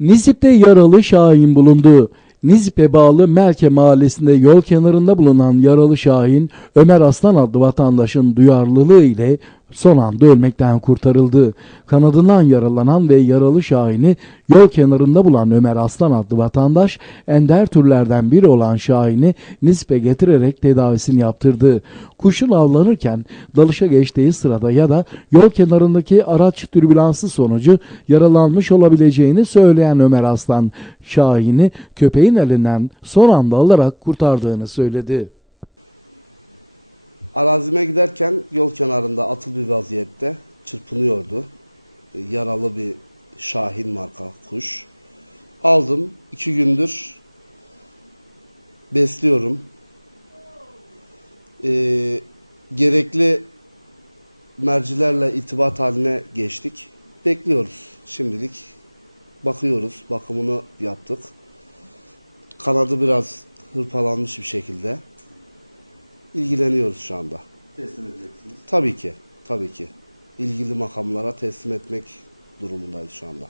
Nizip'te yaralı Şahin bulundu. Nizip'e bağlı Melke mahallesinde yol kenarında bulunan yaralı Şahin, Ömer Aslan adlı vatandaşın duyarlılığı ile son anda ölmekten kurtarıldı. Kanadından yaralanan ve yaralı Şahin'i yol kenarında bulan Ömer Aslan adlı vatandaş, ender türlerden biri olan Şahin'i Nizip'e getirerek tedavisini yaptırdı. Kuşun avlanırken dalışa geçtiği sırada ya da yol kenarındaki araç türbülansı sonucu yaralanmış olabileceğini söyleyen Ömer Aslan, Şahin'i köpeğin elinden son anda alarak kurtardığını söyledi. Arazime giderken yol kenarında atıl bir vaziyette çırpınıyordu. E, Yaralı bir Şahin marka kuş. Aldım. iki gündür besliyorum. E, gerekli mercilerle itibat haline geçtik. Bekliyoruz şimdilik. Bakıyoruz. Bakımını yaptık. Kanadı biraz hırpalanmış bir şekilde. İlgileniyoruz şu anda. teslim edeceksiniz. Tabii ki, tabii ki. İlgili makamlara teslim etmek durumundayız şu anda.